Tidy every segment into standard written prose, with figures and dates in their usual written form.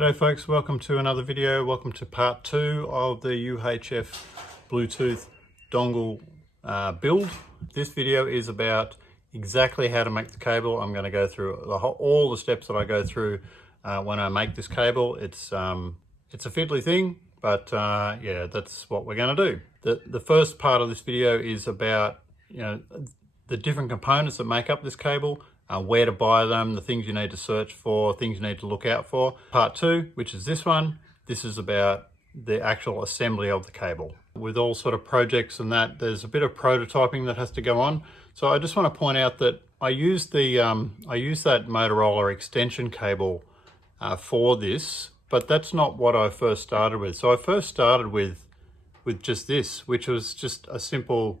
G'day folks, welcome to another video. Welcome to part 2 of the UHF Bluetooth dongle build. This video is about exactly how to make the cable. I'm going to go through all the steps that I go through when I make this cable. It's a fiddly thing, but yeah, that's what we're going to do. The first part of this video is about the different components that make up this cable. Where to buy them, the things you need to search for, things you need to look out for. Part 2, which is this one, this is about the actual assembly of the cable. With all sort of projects and that, there's a bit of prototyping that has to go on. So I just want to point out that I use that Motorola extension cable for this, but that's not what I first started with. So I first started with just this, which was just a simple,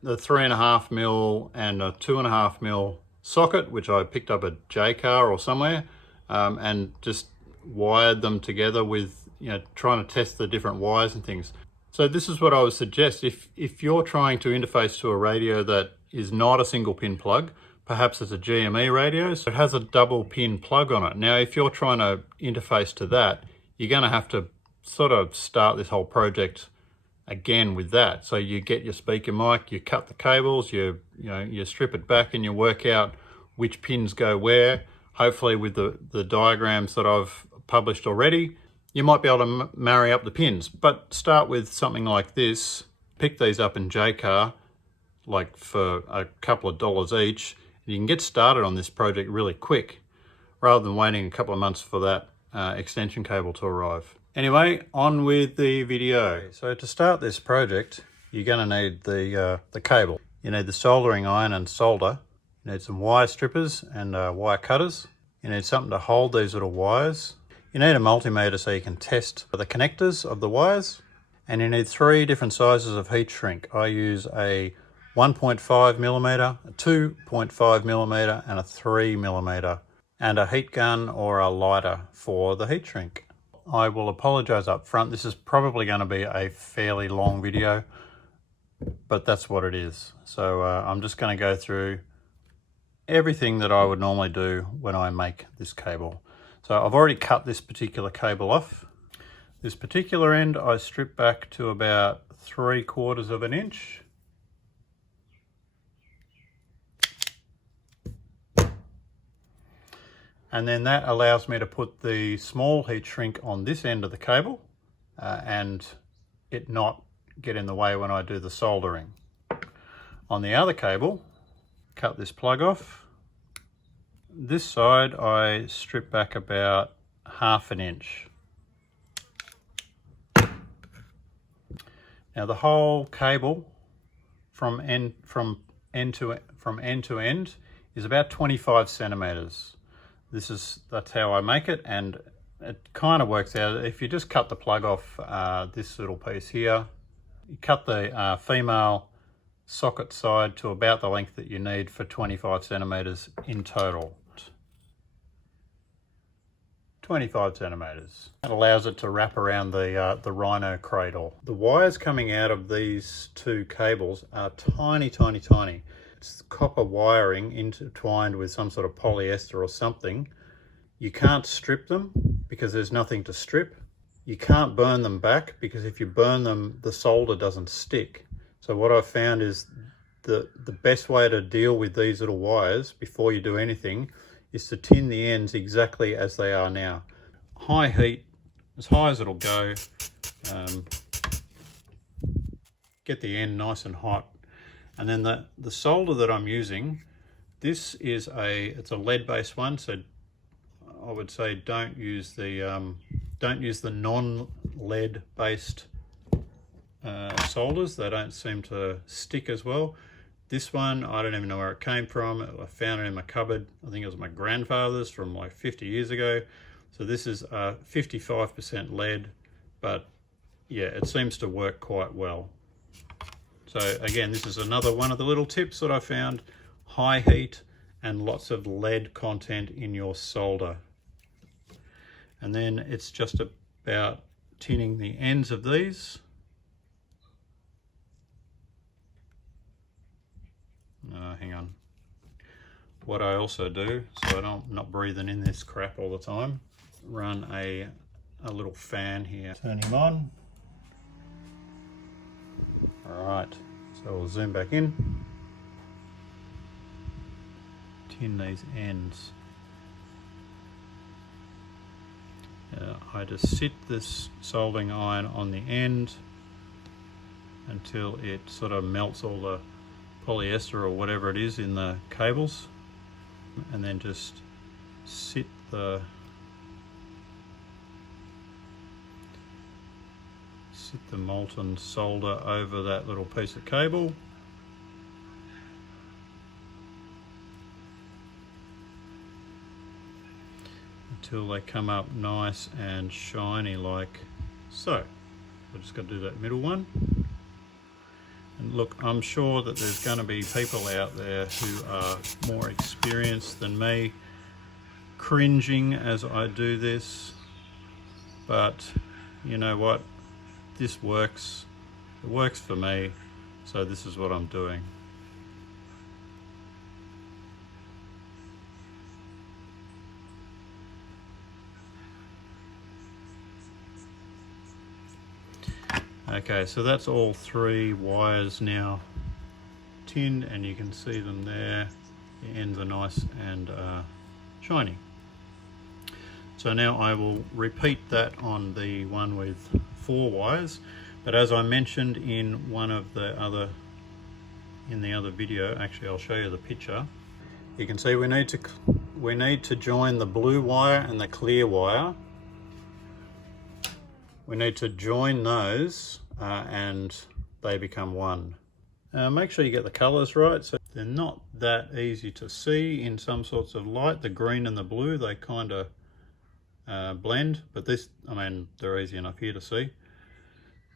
the 3.5mm and a 2.5mm socket, which I picked up at J-Car or somewhere, and just wired them together with, trying to test the different wires and things. So this is what I would suggest. If you're trying to interface to a radio that is not a single pin plug, perhaps it's a GME radio, so it has a double pin plug on it. Now, if you're trying to interface to that, you're going to have to sort of start this whole project again with that. So you get your speaker mic, you cut the cables, you strip it back, and you work out which pins go where. Hopefully with the diagrams that I've published already, you might be able to marry up the pins. But start with something like this. Pick these up in J-Car, like for a couple of dollars each. You can get started on this project really quick, rather than waiting a couple of months for that extension cable to arrive. Anyway, on with the video. So to start this project, you're going to need the cable. You need the soldering iron and solder. You need some wire strippers and wire cutters. You need something to hold these little wires. You need a multimeter so you can test the connectors of the wires. And you need 3 different sizes of heat shrink. I use a 1.5mm, a 2.5mm and a 3mm, and a heat gun or a lighter for the heat shrink. I will apologize up front. This is probably going to be a fairly long video, but that's what it is. So I'm just going to go through everything that I would normally do when I make this cable. So I've already cut this particular cable off. This particular end I stripped back to about 3/4 of an inch. And then that allows me to put the small heat shrink on this end of the cable and it not get in the way when I do the soldering. On the other cable, cut this plug off. This side I strip back about 1/2 inch. Now the whole cable from end to end is about 25 centimeters. That's how I make it, and it kind of works out. If you just cut the plug off this little piece here, you cut the female socket side to about the length that you need for 25 centimeters in total. 25 centimeters. That allows it to wrap around the rhino cradle. The wires coming out of these 2 cables are tiny, tiny, tiny. It's copper wiring intertwined with some sort of polyester or something. You can't strip them because there's nothing to strip. You can't burn them back because if you burn them, the solder doesn't stick. So what I've found is the best way to deal with these little wires before you do anything is to tin the ends exactly as they are now. High heat, as high as it'll go. Get the end nice and hot. And then the solder that I'm using, this is it's a lead-based one, so I would say don't use the non-lead based solders. They don't seem to stick as well. This one, I don't even know where it came from. I found it in my cupboard. I think it was my grandfather's from like 50 years ago. So this is 55% lead, but yeah, it seems to work quite well. So again, this is another one of the little tips that I found. High heat and lots of lead content in your solder. And then it's just about tinning the ends of these. Hang on. What I also do, so I'm not breathing in this crap all the time, run a little fan here. Turn him on. All right, so we'll zoom back in. Tin these ends. I just sit this soldering iron on the end until it sort of melts all the polyester or whatever it is in the cables, and then just sit the molten solder over that little piece of cable. Until they come up nice and shiny like so. We're just going to do that middle one. And look, I'm sure that there's going to be people out there who are more experienced than me cringing as I do this, but you know what? This works. It works for me, so this is what I'm doing. Okay, so that's all 3 wires now tinned, and you can see them there. The ends are nice and shiny. So now I will repeat that on the one with 4 wires, but as I mentioned in the other video, actually I'll show you the picture. You can see we need to join the blue wire and the clear wire. We need to join those and they become one. Make sure you get the colors right, so they're not that easy to see in some sorts of light. The green and the blue, they kind of blend, but this, I mean, they're easy enough here to see.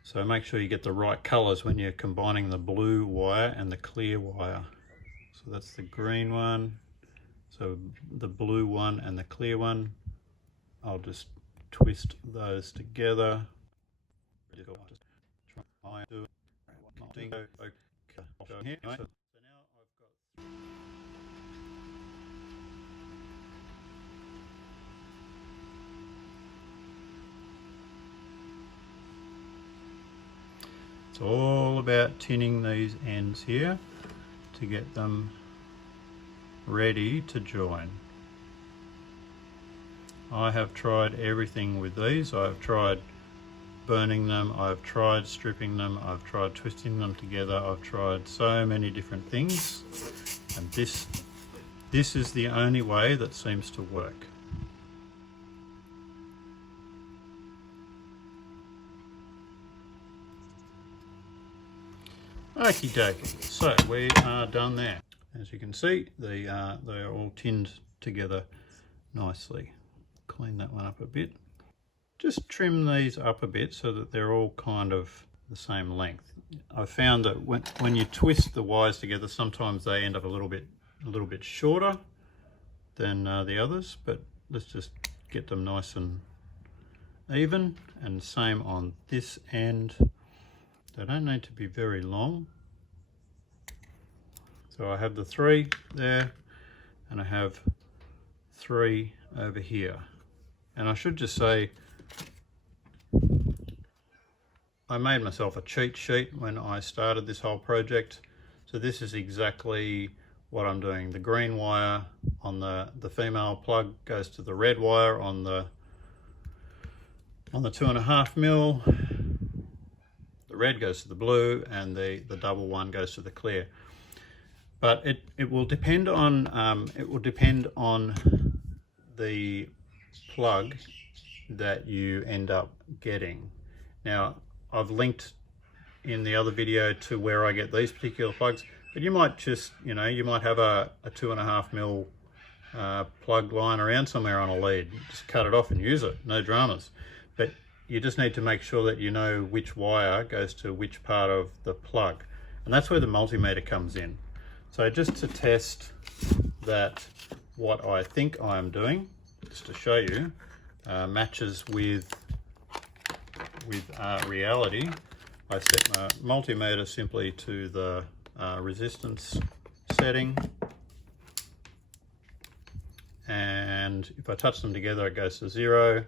So make sure you get the right colors when you're combining the blue wire and the clear wire. So that's the green one, so the blue one and the clear one. I'll just twist those together. It's all about tinning these ends here to get them ready to join. I have tried everything with these. I've tried burning them, I've tried stripping them, I've tried twisting them together, I've tried so many different things, and this is the only way that seems to work. Okie dokie, so we are done there. As you can see, they are all tinned together nicely. Clean that one up a bit. Just trim these up a bit so that they're all kind of the same length. I've found that when you twist the wires together, sometimes they end up a little bit shorter than the others, but let's just get them nice and even, and same on this end. They don't need to be very long. So I have the 3 there, and I have 3 over here. And I should just say, I made myself a cheat sheet when I started this whole project. So this is exactly what I'm doing. The green wire on the female plug goes to the red wire on the 2.5 mil. The red goes to the blue, and the double one goes to the clear. But it will depend on the plug that you end up getting. Now, I've linked in the other video to where I get these particular plugs, but you might just, you might have a 2.5 mil plug lying around somewhere on a lead. Just cut it off and use it, no dramas. But you just need to make sure that you know which wire goes to which part of the plug. And that's where the multimeter comes in. So just to test that what I think I'm doing, just to show you, matches with reality, I set my multimeter simply to the resistance setting, and and if I touch them together it goes to 0.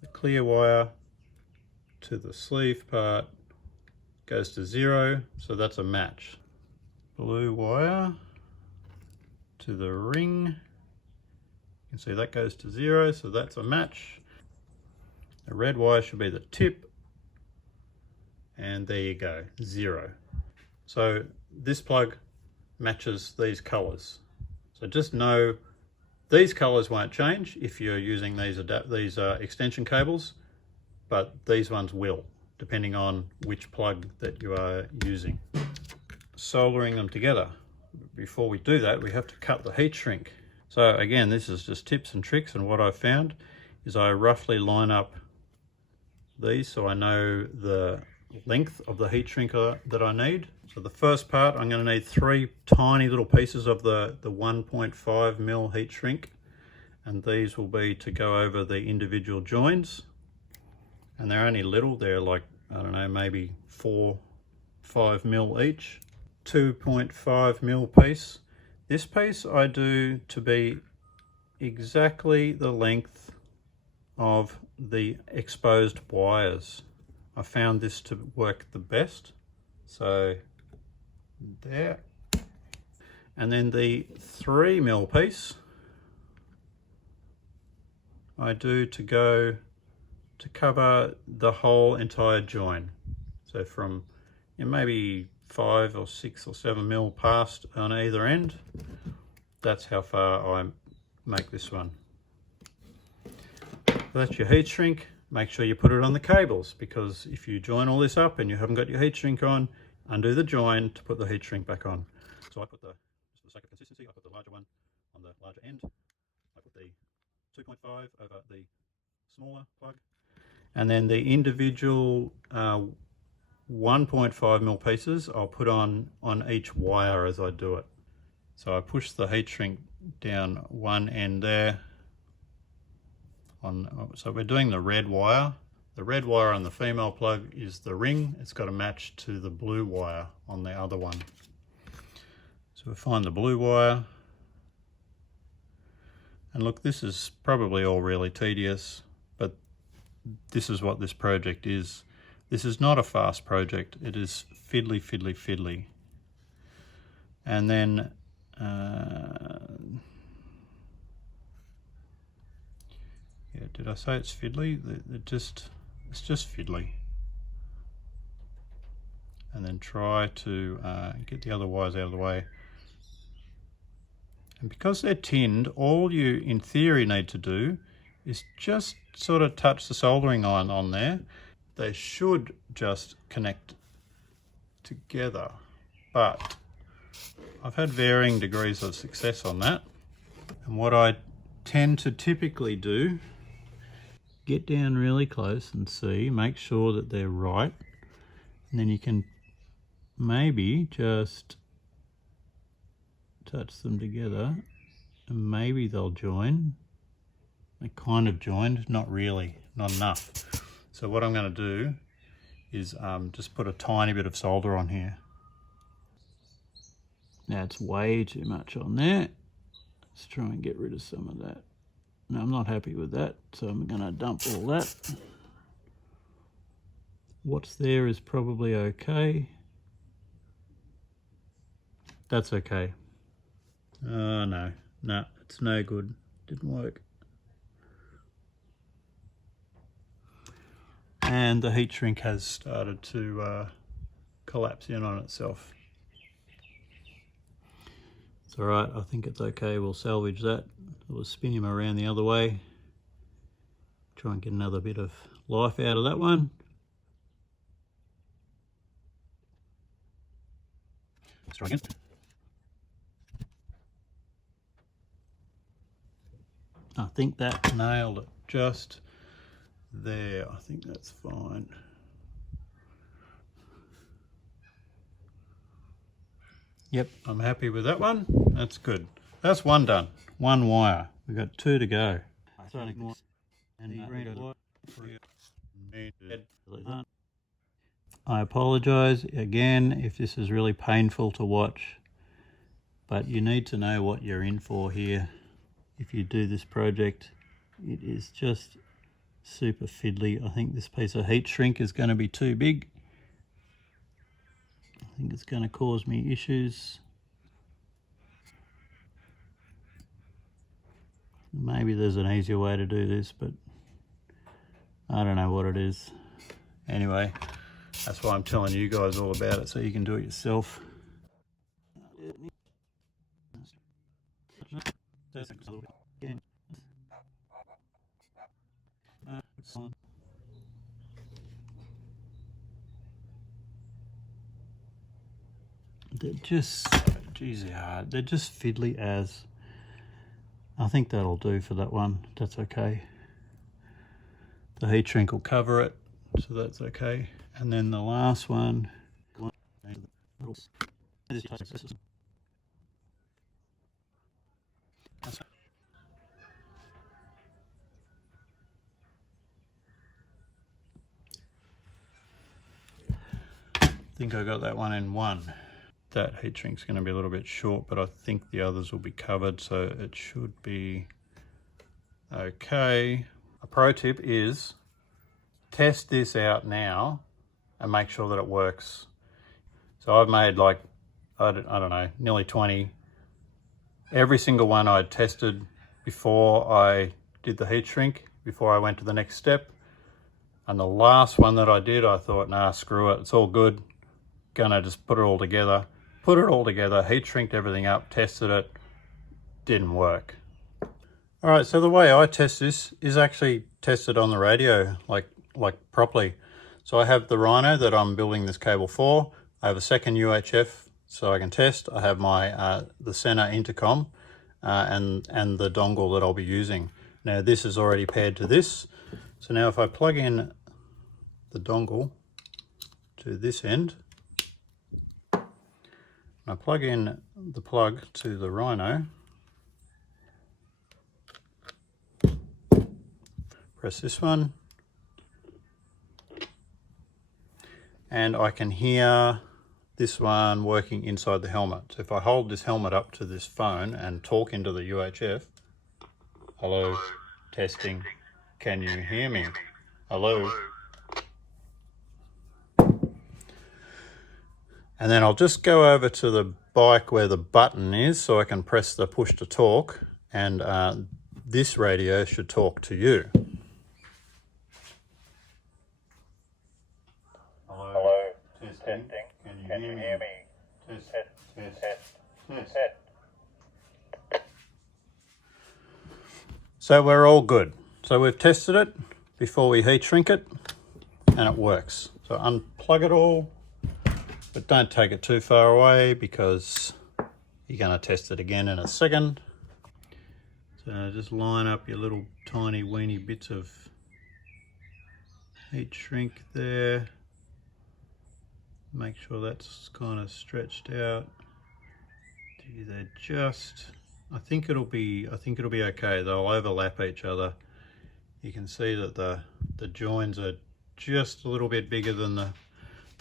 The clear wire to the sleeve part goes to 0, so that's a match. Blue wire to the ring, you can see that goes to 0, so that's a match. The red wire should be the tip, and there you go, 0. So this plug matches these colors. So just know these colors won't change if you're using these extension cables, but these ones will, depending on which plug that you are using. Soldering them together. Before we do that, we have to cut the heat shrink. So again, this is just tips and tricks, and what I've found is I roughly line up these so I know the length of the heat shrink that I need. So the first part, I'm going to need 3 tiny little pieces of the 1.5 mil heat shrink, and these will be to go over the individual joins. And they're only little, they're like, I don't know, maybe 4-5 mil each. 2.5 mil piece. This piece I do to be exactly the length of the exposed wires. I found this to work the best. So there. And then the 3 mil piece I do to go to cover the whole entire join. So from maybe 5 or 6 or 7 mil past on either end. That's how far I make this one. That's your heat shrink. Make sure you put it on the cables, because if you join all this up and you haven't got your heat shrink on, undo the join to put the heat shrink back on. So I put just for the sake of consistency, I put the larger one on the larger end. I put the 2.5 over the smaller plug, and then the individual 1.5 mil pieces I'll put on each wire as I do it. So I push the heat shrink down one end there. So we're doing the red wire. The red wire on the female plug is the ring. It's got to match to the blue wire on the other one. So we find the blue wire. And look, this is probably all really tedious, but this is what this project is. This is not a fast project. It is fiddly, fiddly, fiddly. And then yeah, did I say it's fiddly? It's just fiddly. And then try to get the other wires out of the way. And because they're tinned, all you in theory need to do is just sort of touch the soldering iron on there. They should just connect together, but I've had varying degrees of success on that. And what I tend to typically do, get down really close and see, make sure that they're right, and then you can maybe just touch them together and maybe they'll join. They kind of joined, not really, not enough. So what I'm going to do is just put a tiny bit of solder on here. Now it's way too much on there. Let's try and get rid of some of that. Now I'm not happy with that, so I'm going to dump all that. What's there is probably okay. That's okay. Oh no, it's no good. Didn't work. And the heat shrink has started to collapse in on itself. It's all right, I think it's okay. We'll salvage that. We'll spin him around the other way. Try and get another bit of life out of that one. Let's try again. I think that nailed it just there. I think that's fine. Yep, I'm happy with that one. That's good. That's one done. One wire. We've got 2 to go. I apologise again if this is really painful to watch, but you need to know what you're in for here. if you do this project. It is just super fiddly. I think this piece of heat shrink is going to be too big. I think it's going to cause me issues. Maybe there's an easier way to do this, but I don't know what it is. Anyway, that's why I'm telling you guys all about it, so you can do it yourself. They're just, geez, they're just fiddly as. I think that'll do for that one. That's okay. The heat shrink will cover it, so that's okay. And then the last one. I think I got that one in one. That heat shrink's going to be a little bit short, but I think the others will be covered, so it should be okay. A pro tip is test this out now and make sure that it works. So I've made like, I don't know, nearly 20. Every single one I tested before I did the heat shrink, before I went to the next step. And the last one that I did, I thought, nah, screw it, it's all good. Gonna just put it all together. Put it all together, heat shrinked everything up, tested it, didn't work. All right, so the way I test this is actually tested on the radio, like properly. So I have the Rhino that I'm building this cable for. I have a second UHF so I can test. I have my the center intercom and the dongle that I'll be using. Now this is already paired to this. So now if I plug in the dongle to this end, I plug in the plug to the Rhino, press this one, and I can hear this one working inside the helmet. So if I hold this helmet up to this phone and talk into the UHF, hello, testing, can you hear me? Hello. And then I'll just go over to the bike where the button is so I can press the push to talk, and this radio should talk to you. Hello, testing. Can you hear me? Test. So we're all good. So we've tested it before we heat shrink it, and it works. So unplug it all. But don't take it too far away because you're going to test it again in a second. So just line up your little tiny weeny bits of heat shrink there. Make sure that's kind of stretched out. They're just, I think it'll be okay. They'll overlap each other. You can see that the joins are just a little bit bigger than the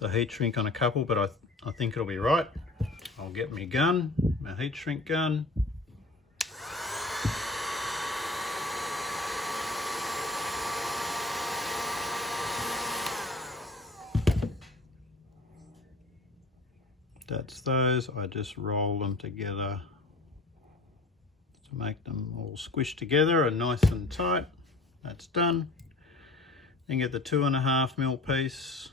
heat shrink on a couple, but I think it'll be right. I'll get my gun, my heat shrink gun. That's those. I just roll them together to make them all squished together and nice and tight. That's done. Then get the 2.5mm piece.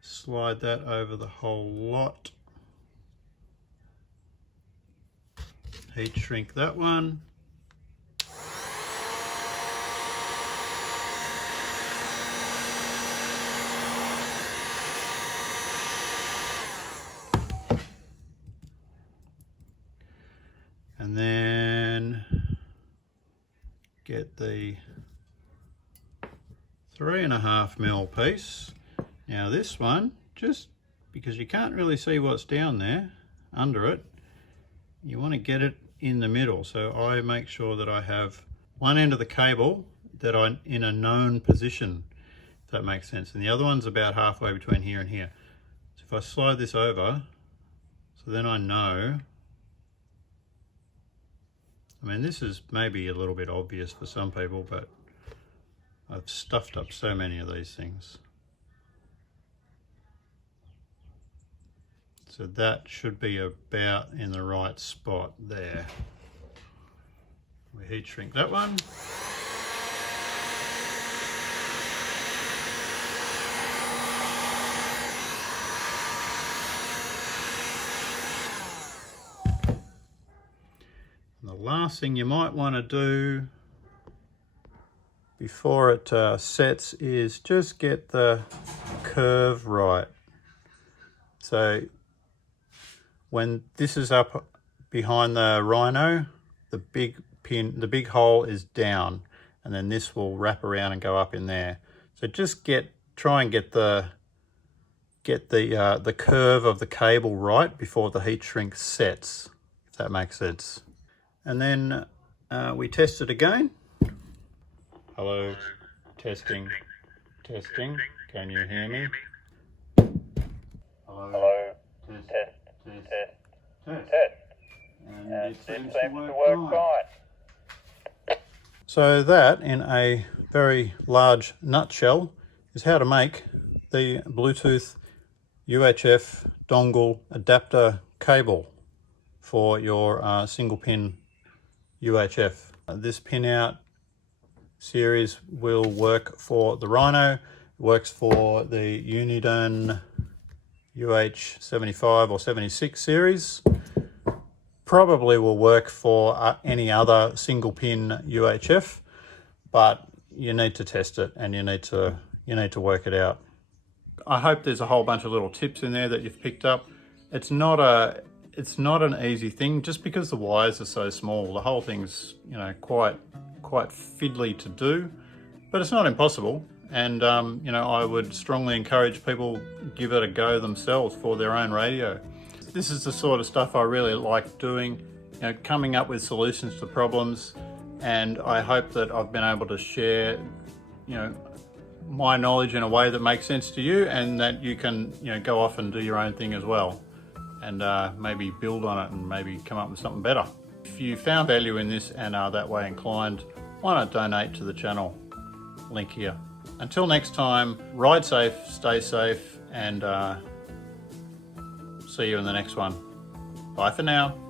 Slide that over the whole lot. Heat shrink that one. And then get the 3.5mm piece. Now this one, just because you can't really see what's down there under it, you want to get it in the middle. So I make sure that I have one end of the cable that I'm in a known position, if that makes sense. And the other one's about halfway between here and here. So if I slide this over, so then I know I mean, this is maybe a little bit obvious for some people, but I've stuffed up so many of these things. So that should be about in the right spot there. We heat shrink that one. And the last thing you might want to do before it sets is just get the curve right. So when this is up behind the rhino, the big pin, the big hole is down, and then this will wrap around and go up in there. So just try and get the curve of the cable right before the heat shrink sets, if that makes sense. And then we test it again. Hello, testing, testing. Can you hear me? Hello, test. And it seems to work fine. So that, in a very large nutshell, is how to make the Bluetooth UHF dongle adapter cable for your single pin UHF. This pin out series will work for the Rhino, works for the Unidone UH75 or 76 series, probably will work for any other single pin UHF, but you need to test it and you need to work it out. I hope there's a whole bunch of little tips in there that you've picked up. It's not an easy thing just because the wires are so small. The whole thing's, you know, quite fiddly to do, but it's not impossible. And you know, I would strongly encourage people give it a go themselves for their own radio. This is the sort of stuff I really like doing, you know, coming up with solutions to problems, and I hope that I've been able to share, you know, my knowledge in a way that makes sense to you, and that you can, you know, go off and do your own thing as well, and maybe build on it and maybe come up with something better. If you found value in this and are that way inclined, why not donate to the channel? Link here. Until next time, ride safe, stay safe, and see you in the next one. Bye for now.